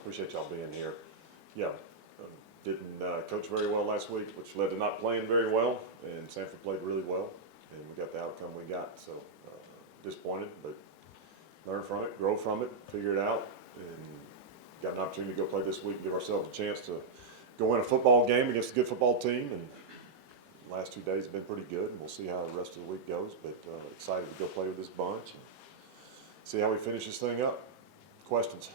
Appreciate y'all being here. Yeah, didn't coach very well last week, which led to not playing very well, and Sanford played really well, and we got the outcome we got. So disappointed, but learn from it, grow from it, figure it out, and got an opportunity to go play this week, give ourselves a chance to go win a football game against a good football team. And the last 2 days have been pretty good, and we'll see how the rest of the week goes. But excited to go play with this bunch and see how we finish this thing up. Questions?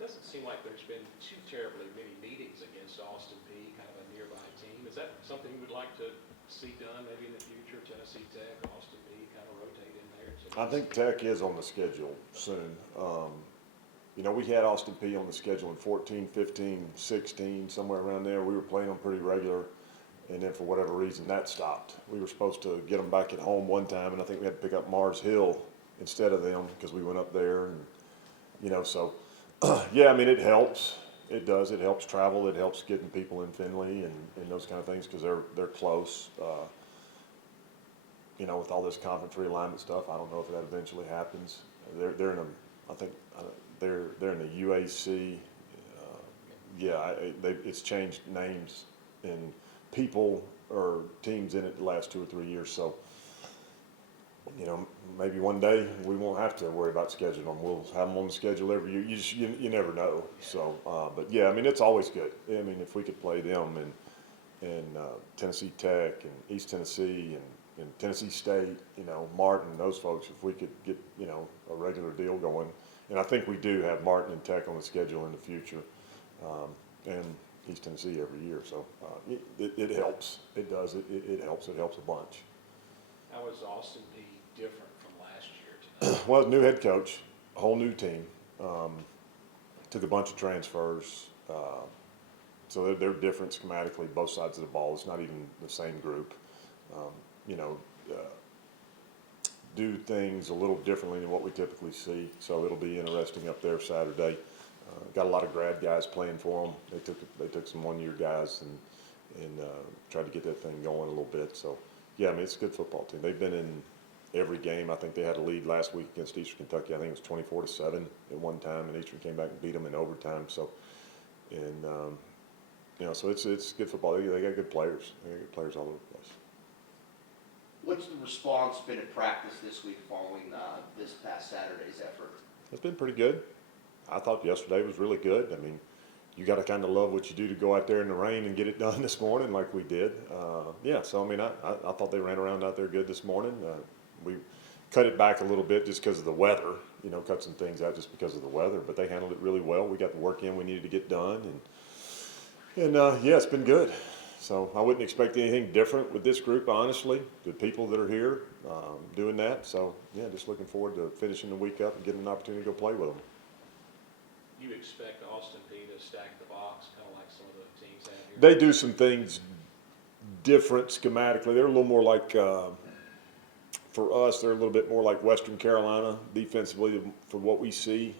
It doesn't seem like there's been too terribly many meetings against Austin Peay, kind of a nearby team. Is that something you would like to see done maybe in the future? Tennessee Tech, Austin Peay, kind of rotate in there? I think Tech is on the schedule soon. You know, we had Austin Peay on the schedule in 14, 15, 16, somewhere around there. We were playing them pretty regular, and then for whatever reason that stopped. We were supposed to get them back at home one time, and I think we had to pick up Mars Hill instead of them because we went up there, and you know, so yeah, I mean, it helps. It does. It helps travel. It helps getting people in Findlay and those kind of things because they're close. You know, with all this conference realignment stuff, I don't know if that eventually happens. They're in a, I think they're in the UAC. It's changed names and people or teams in it the last 2 or 3 years. So, you know, maybe one day we won't have to worry about scheduling them. We'll have them on the schedule every year. You never know. So, but yeah, I mean, it's always good. I mean, if we could play them and Tennessee Tech and East Tennessee and Tennessee State, you know, Martin, those folks, if we could get, you know, a regular deal going. And I think we do have Martin and Tech on the schedule in the future, and East Tennessee every year. So it helps. It does. It helps. It helps a bunch. How is Austin Peay different from last year tonight? Well, new head coach, a whole new team, took a bunch of transfers. So they're different schematically, both sides of the ball. It's not even the same group. You know, do things a little differently than what we typically see. So it'll be interesting up there Saturday. Got a lot of grad guys playing for them. They took some 1-year guys and tried to get that thing going a little bit. So yeah, I mean, it's a good football team. They've been in every game. I think they had a lead last week against Eastern Kentucky. I think it was 24-7 at one time, and Eastern came back and beat them in overtime. So, and you know, so it's good football. They got good players. They got good players all over the place. What's the response been at practice this week following this past Saturday's effort? It's been pretty good. I thought yesterday was really good. I mean, you got to kind of love what you do to go out there in the rain and get it done this morning like we did. Yeah, so I mean, I thought they ran around out there good this morning. We cut it back a little bit just because of the weather, you know, cut some things out just because of the weather, but they handled it really well. We got the work in we needed to get done, and yeah, it's been good. So I wouldn't expect anything different with this group, honestly. The people that are here doing that. So yeah, just looking forward to finishing the week up and getting an opportunity to go play with them. You expect Austin Peay to stack the box, kind of like some of the teams have here? They do some things different schematically. They're a little more like, for us, they're a little bit more like Western Carolina defensively for what we see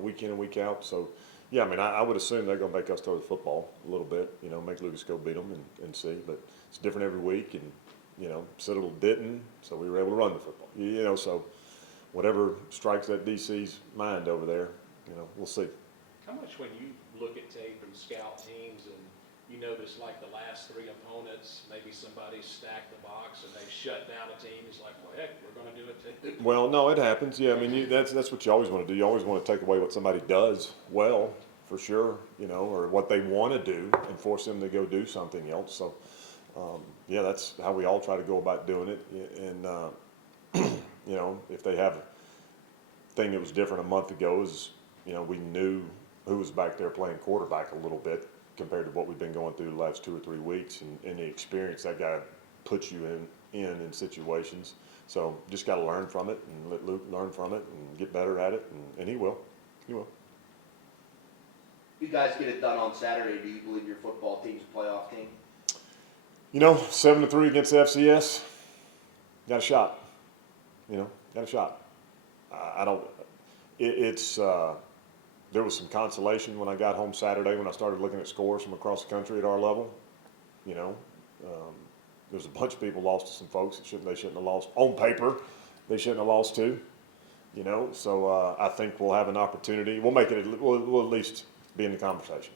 week in and week out. So yeah, I mean, I would assume they're going to make us throw the football a little bit, you know, make Lucas go beat them and see. But it's different every week, and, you know, Citadel didn't, so we were able to run the football. You know, so whatever strikes that DC's mind over there, you know, we'll see. How much when you look at tape and scout teams and you notice like the last 3 opponents, maybe somebody stacked the box and they shut down a team, it's like, well, heck, we're going to do it too. Well, no, it happens. Yeah, I mean, that's what you always want to do. You always want to take away what somebody does well, for sure, you know, or what they want to do and force them to go do something else. So, yeah, that's how we all try to go about doing it. And, you know, if they have a thing that was different a month ago is, you know, we knew who was back there playing quarterback a little bit compared to what we've been going through the last 2 or 3 weeks, and the experience that guy puts you in situations. So just got to learn from it and let Luke learn from it and get better at it, and he will. He will. If you guys get it done on Saturday, do you believe your football team's a playoff team? You know, 7-3 against the FCS, got a shot. You know, got a shot. I don't. It's. There was some consolation when I got home Saturday when I started looking at scores from across the country at our level. You know, there's a bunch of people lost to some folks that they shouldn't have lost on paper. They shouldn't have lost to. You know, so I think we'll have an opportunity. We'll make it. We'll at least be in the conversation.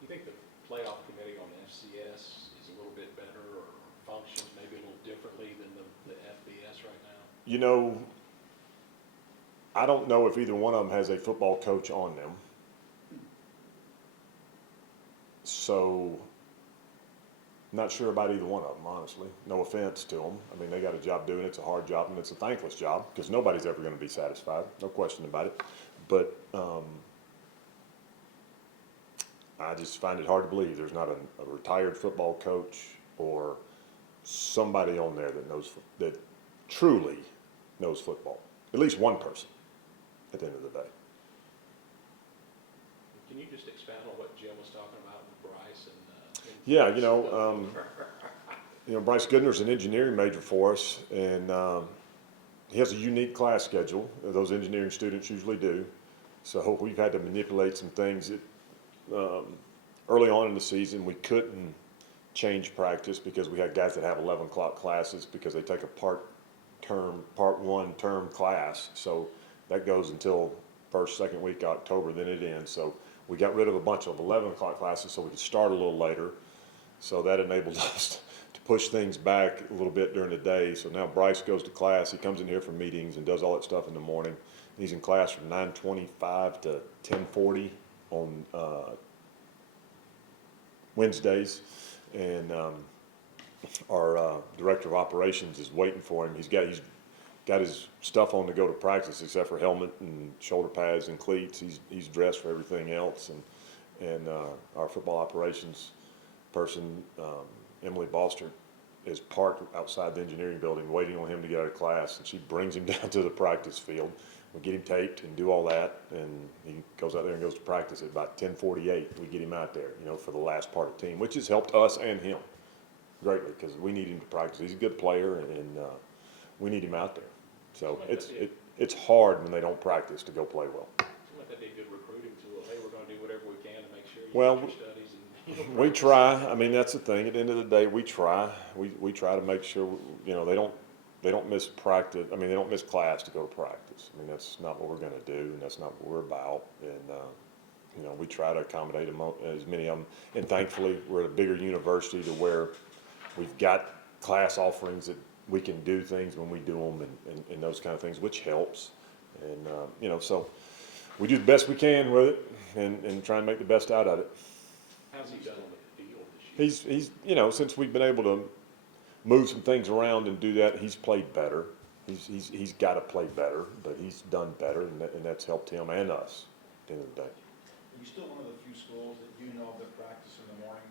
You think the playoff committee on the FCS is a little bit better or functions maybe a little differently than the FBS right now? You know, I don't know if either one of them has a football coach on them. So, not sure about either one of them, honestly. No offense to them. I mean, they got a job doing it. It's a hard job, and it's a thankless job because nobody's ever going to be satisfied. No question about it. But I just find it hard to believe there's not a retired football coach or somebody on there that truly knows football. At least one person at the end of the day. Can you just expound on what Jim was talking about with Bryce and? Yeah, Bryce Goodner's an engineering major for us, and he has a unique class schedule. Those engineering students usually do. So we've had to manipulate some things. Early on in the season, we couldn't change practice because we had guys that have 11 o'clock classes because they take a part one term class. So that goes until first, second week of October, then it ends. So we got rid of a bunch of 11 o'clock classes so we could start a little later. So that enabled us to push things back a little bit during the day. So now Bryce goes to class. He comes in here for meetings and does all that stuff in the morning. He's in class from 9:25 to 10:40 on Wednesdays. And our director of operations is waiting for him. He's got his stuff on to go to practice except for helmet and shoulder pads and cleats. He's dressed for everything else. And our football operations person, Emily Balster, is parked outside the engineering building waiting on him to get out of class, and she brings him down to the practice field. We get him taped and do all that, and he goes out there and goes to practice at about 10:48. We get him out there, for the last part of the team, which has helped us and him greatly because we need him to practice. He's a good player, and we need him out there. So it's hard when they don't practice to go play well. Seems like that'd be a good recruiting tool. Hey, we're going to do whatever we can to make sure you Well, get your studies and. We try. I mean, that's the thing. At the end of the day, we try. We try to make sure they don't miss practice. I mean, they don't miss class to go to practice. I mean, that's not what we're going to do, and that's not what we're about. And we try to accommodate them, as many of them. And thankfully, we're at a bigger university to where we've got class offerings that we can do things when we do them, and those kind of things, which helps. And so we do the best we can with it, and try and make the best out of it. How's he done on the field this year? He's since we've been able to move some things around and do that, he's played better. He's got to play better, but he's done better, and that's helped him and us at the end of the day. Are you still one of the few schools that you know of that practice in the morning?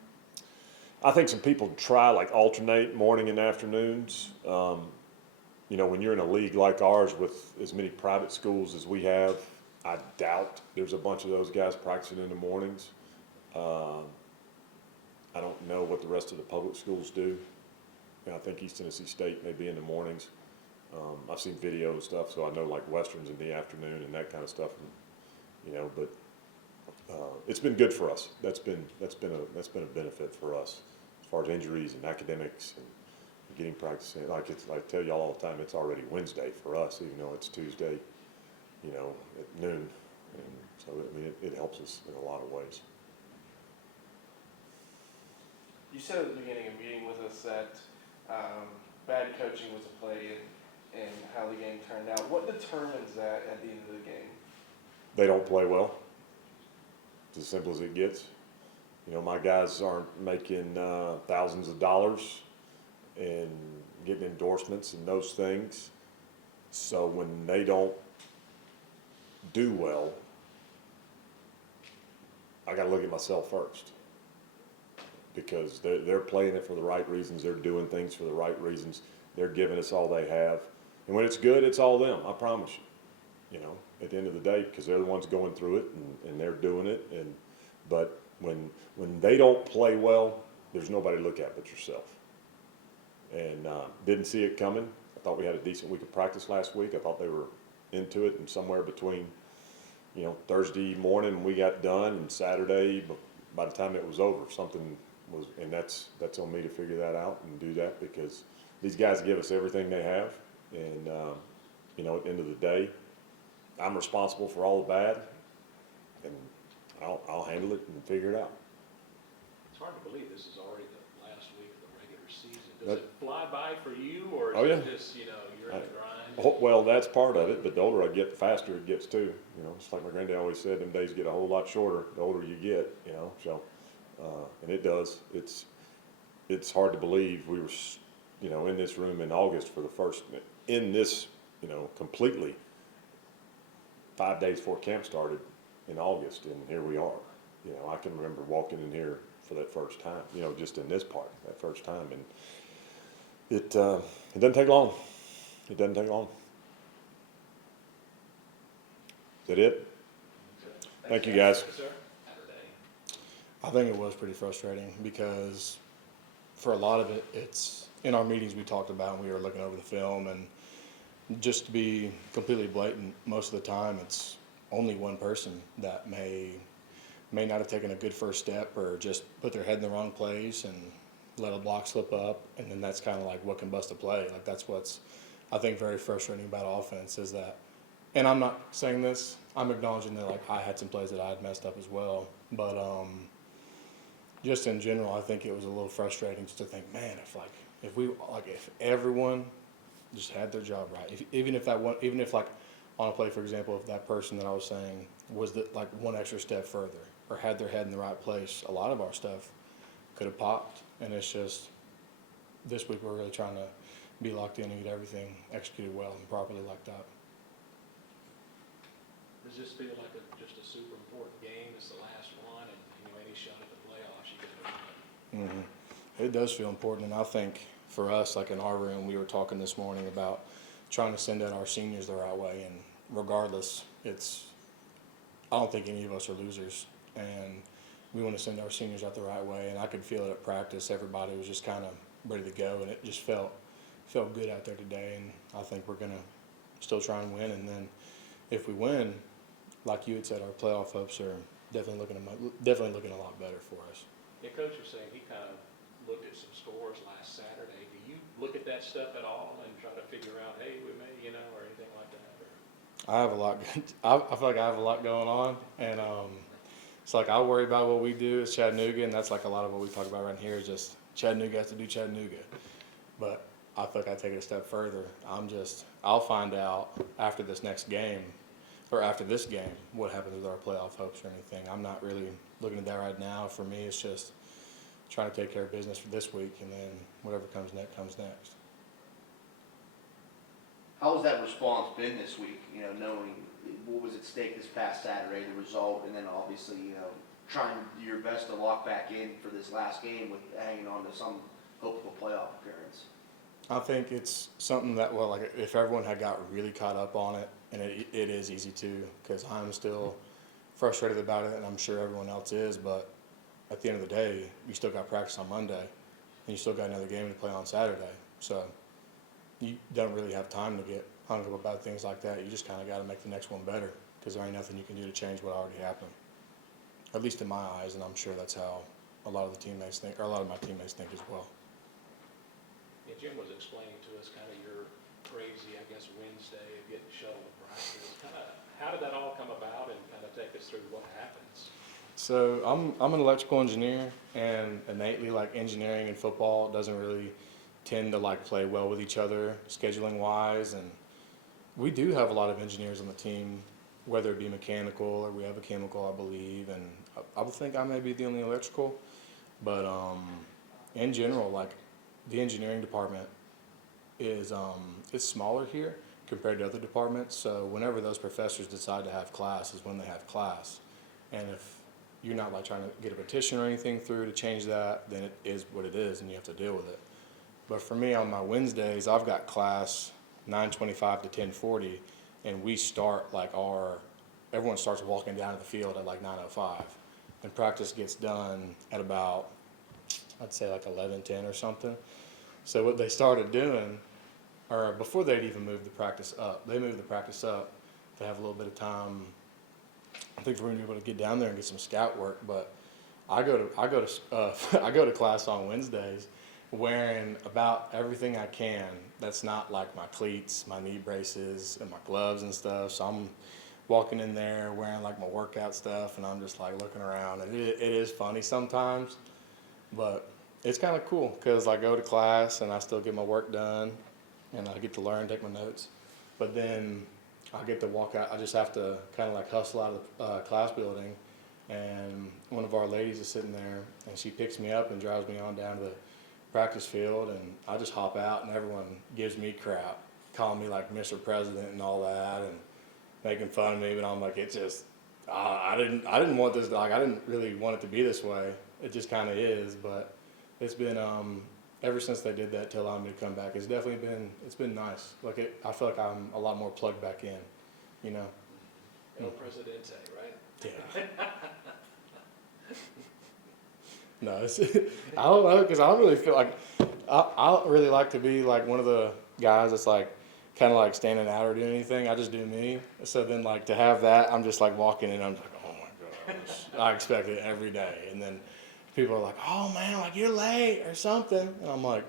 I think some people try alternate morning and afternoons. When you're in a league like ours with as many private schools as we have, I doubt there's a bunch of those guys practicing in the mornings. I don't know what the rest of the public schools do. I think East Tennessee State may be in the mornings. I've seen video and stuff, so I know Western's in the afternoon and that kind of stuff. But it's been good for us. That's been a benefit for us as far as injuries and academics and getting practice in. I tell y'all all the time, it's already Wednesday for us, even though it's Tuesday, at noon. And so it helps us in a lot of ways. You said at the beginning of meeting with us that bad coaching was a play in how the game turned out. What determines that at the end of the game? They don't play well. It's as simple as it gets. My guys aren't making thousands of dollars and getting endorsements and those things. So when they don't do well, I got to look at myself first. Because they're playing it for the right reasons. They're doing things for the right reasons. They're giving us all they have. And when it's good, it's all them, I promise you. At the end of the day, because they're the ones going through it and they're doing it. But when they don't play well, there's nobody to look at but yourself. And didn't see it coming. I thought we had a decent week of practice last week. I thought they were into it, and somewhere between, Thursday morning when we got done and Saturday, by the time it was over, something was, and that's on me to figure that out and do that, because these guys give us everything they have, and you know, at the end of the day, I'm responsible for all the bad, and I'll handle it and figure it out. It's hard to believe this is already the last week of the regular season. Does That- it fly by for you, or Oh, is yeah. it just, you know, you're in the grind? Oh, well, that's part of it, but the older I get, the faster it gets too. You know, it's like my granddad always said, them days get a whole lot shorter the older you get, you know, so, and it does. It's hard to believe we were, you know, in this room in August for the first, in this, you know, completely 5 days before camp started in August, and here we are. You know, I can remember walking in here for that first time, you know, just in this part, that first time, and it doesn't take long. It doesn't take long. Is that it? Thank you, guys. Yes, sir. Saturday. I think it was pretty frustrating because for a lot of it, it's in our meetings we talked about and we were looking over the film, and just to be completely blatant, most of the time it's only one person that may not have taken a good first step or just put their head in the wrong place and let a block slip up, and then that's kind of like what can bust a play. Like that's what's I think very frustrating about offense is that, and I'm not saying this, I'm acknowledging that like I had some plays that I had messed up as well, but just in general, I think it was a little frustrating just to think, man, if everyone just had their job right, even if like on a play, for example, if that person that I was saying was like one extra step further or had their head in the right place, a lot of our stuff could have popped. And it's just this week we're really trying to be locked in and get everything executed well and properly like that. Does this feel like just a super important game? It's the last one, and you know, any shot at the playoffs, you got to win it. Mm-hmm. It does feel important, and I think for us, like in our room, we were talking this morning about trying to send out our seniors the right way, and regardless, I don't think any of us are losers, and we want to send our seniors out the right way, and I could feel it at practice. Everybody was just kind of ready to go, and it just felt good out there today, and I think we're going to still try and win, and then if we win, like you had said, our playoff hopes are definitely looking a lot better for us. Yeah, Coach was saying he kind of looked at some scores last Saturday. Do you look at that stuff at all and try to figure out, hey, we may, you know, or anything like that? Or? I have a lot. I feel like I have a lot going on, and it's like I worry about what we do as Chattanooga, and that's like a lot of what we talk about right here is just Chattanooga has to do Chattanooga. But I feel like I take it a step further. I'll find out after this next game, or after this game, what happens with our playoff hopes or anything. I'm not really looking at that right now. For me, it's just trying to take care of business for this week, and then whatever comes next comes next. How has that response been this week, you know, knowing what was at stake this past Saturday, the result, and then obviously, you know, trying to do your best to lock back in for this last game with hanging on to some hopeful playoff appearance? I think it's something that, well, like if everyone had got really caught up on it, and it is easy to, because I'm still frustrated about it, and I'm sure everyone else is, but at the end of the day, you still got practice on Monday, and you still got another game to play on Saturday. So you don't really have time to get hung up about things like that. You just kind of got to make the next one better, because there ain't nothing you can do to change what already happened. At least in my eyes, and I'm sure that's how a lot of the teammates think, or a lot of my teammates think as well. Yeah, Jim was explaining to us kind of your crazy, I guess, Wednesday of getting shuttled to practice. How did that all come about, and kind of take us through what happens? So I'm an electrical engineer, and innately, like engineering and football doesn't really tend to like play well with each other scheduling wise, and we do have a lot of engineers on the team, whether it be mechanical or we have a chemical, I believe, and I would think I may be the only electrical, but in general, like the engineering department is it's smaller here compared to other departments. So whenever those professors decide to have class is when they have class, and if you're not like trying to get a petition or anything through to change that, then it is what it is, and you have to deal with it. But for me on my Wednesdays, I've got class 9:25 to 10:40, and we start like everyone starts walking down to the field at like 9:05, and practice gets done at about, I'd say like 11:10 or something. So what they started doing, or before they'd even moved the practice up, they moved the practice up to have a little bit of time. I think we're gonna be able to get down there and get some scout work. But I go to class on Wednesdays, wearing about everything I can that's not like my cleats, my knee braces, and my gloves and stuff. So I'm walking in there wearing like my workout stuff, and I'm just like looking around. And it is funny sometimes, but it's kind of cool because I go to class and I still get my work done, and I get to learn, take my notes. But then I get to walk out. I just have to kind of like hustle out of the class building, and one of our ladies is sitting there, and she picks me up and drives me on down to the practice field, and I just hop out, and everyone gives me crap, calling me like Mr. President and all that, and making fun of me. But I'm like, it's just, I didn't want this. Like, I didn't really want it to be this way. It just kind of is. But it's been ever since they did that to allow me to come back. It's been nice. Like I feel like I'm a lot more plugged back in. You know. El Presidente, right? Yeah. No, I don't know, because I don't really feel like I don't really like to be like one of the guys that's like kind of like standing out or doing anything. I just do me. So then like to have that, I'm just like walking in, I'm like, oh my gosh, I expect it every day. And then people are like, oh man, like you're late or something. And I'm like,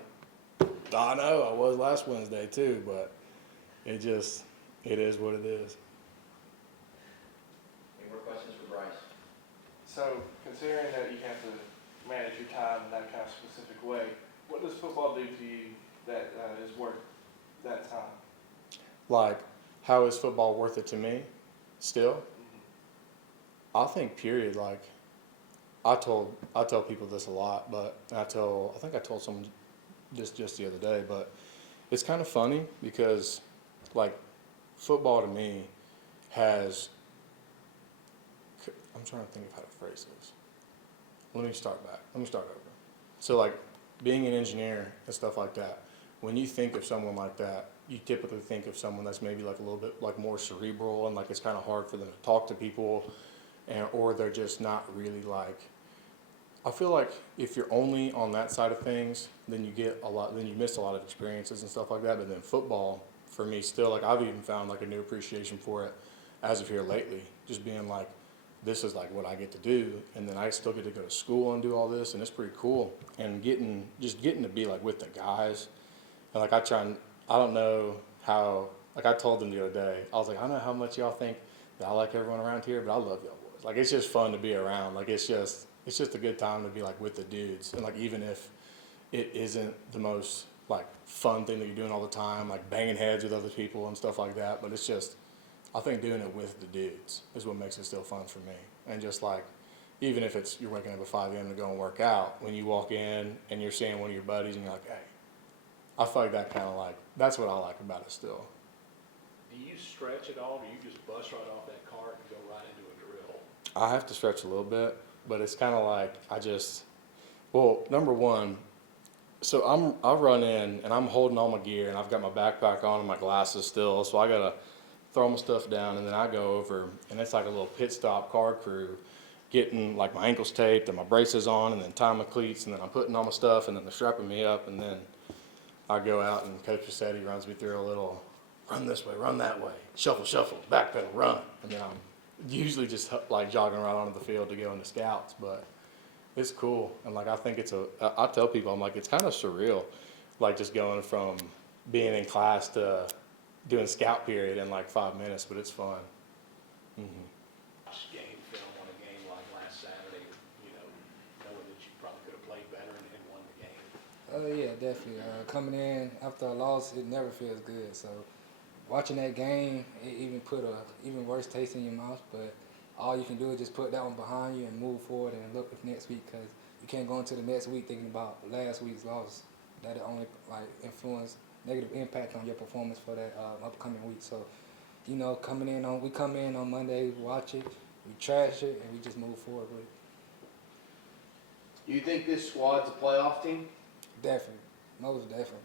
I know, I was last Wednesday too, but it is what it is. Any more questions for Bryce? So considering that you have to manage your time in that kind of specific way, what does football do to you that is worth that time? Like, how is football worth it to me still? I think period, like I tell people this a lot, but I think I told someone just the other day, but it's kind of funny because like football to me has, I'm trying to think of how to phrase this. Let me start over. So like being an engineer and stuff like that, when you think of someone like that, you typically think of someone that's maybe like a little bit like more cerebral, and like it's kind of hard for them to talk to people, or they're just not really like, I feel like if you're only on that side of things, then you miss a lot of experiences and stuff like that. But then football, for me still, like I've even found like a new appreciation for it as of here lately, just being like, this is like what I get to do, and then I still get to go to school and do all this, and it's pretty cool. And getting to be like with the guys, and like I don't know how, like I told them the other day, I was like, I don't know how much y'all think that I like everyone around here, but I love y'all boys. Like it's just fun to be around. Like it's just a good time to be like with the dudes, and like even if it isn't the most like fun thing that you're doing all the time, like banging heads with other people and stuff like that, but it's just, I think doing it with the dudes is what makes it still fun for me. And just like, even if it's you're waking up at 5 a.m. to go and work out, when you walk in and you're seeing one of your buddies and you're like, hey, I feel like that kind of like, that's what I like about it still. Do you stretch at all, or do you just bust right off that cart and go right into a drill? I have to stretch a little bit, but it's kind of like, well, number one, so I run in and I'm holding all my gear and I've got my backpack on and my glasses still, so I gotta throw my stuff down, and then I go over, and it's like a little pit stop car crew, getting like my ankles taped and my braces on, and then tying my cleats, and then I'm putting all my stuff, and then they're strapping me up, and then I go out, and Coach Passetti runs me through a little, run this way, run that way, shuffle, backpedal, run, and then I'm usually just like jogging right onto the field to go into scouts, but it's cool, and like I think I tell people, I'm like, it's kind of surreal, like just going from being in class to doing scout period in like 5 minutes, but it's fun. Mm-hmm. Watch game film on a game like last Saturday, knowing that you probably could have played better and won the game. Oh yeah, definitely. Coming in after a loss, it never feels good. So watching that game, it even put a even worse taste in your mouth. But all you can do is just put that one behind you and move forward and look for next week, because you can't go into the next week thinking about last week's loss. That'll only like influence negative impact on your performance for that upcoming week. So, we come in on Monday, watch it, we trash it, and we just move forward with it. Do you think this squad's a playoff team? Definitely, most definitely.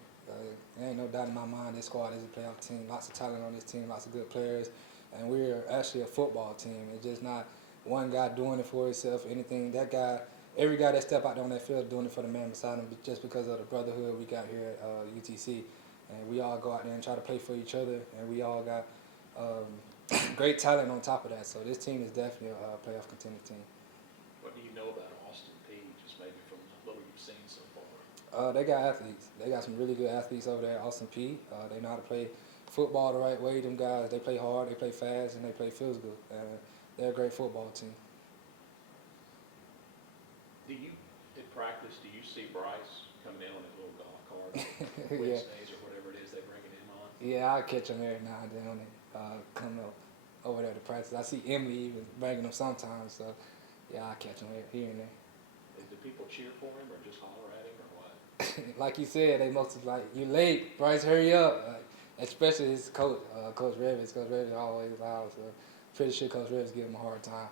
There ain't no doubt in my mind this squad is a playoff team. Lots of talent on this team, lots of good players, and we're actually a football team. It's just not one guy doing it for himself. Every guy that step out there on that field doing it for the man beside him, just because of the brotherhood we got here at UTC. And we all go out there and try to play for each other, and we all got great talent on top of that. So this team is definitely a playoff contending team. What do you know about Austin P, just maybe from what you've seen so They got athletes. They got some really good athletes over there at Austin P. They know how to play football the right way. Them guys, they play hard, they play fast, and they play physical. They're a great football team. Do you, in practice, do you see Bryce coming in on his little golf cart Yeah. Wednesdays or whatever it is they bringing him on? Yeah, I catch them every now and then when they come up over there to practice. I see Emily even bringing them sometimes. So, yeah, I catch them here and there. Do people cheer for him or just holler at him or what? Like you said, they mostly like, you late, Bryce, hurry up. Especially his coach, Coach Revis. Coach Revis always loud, so pretty sure Coach Revis give him a hard time.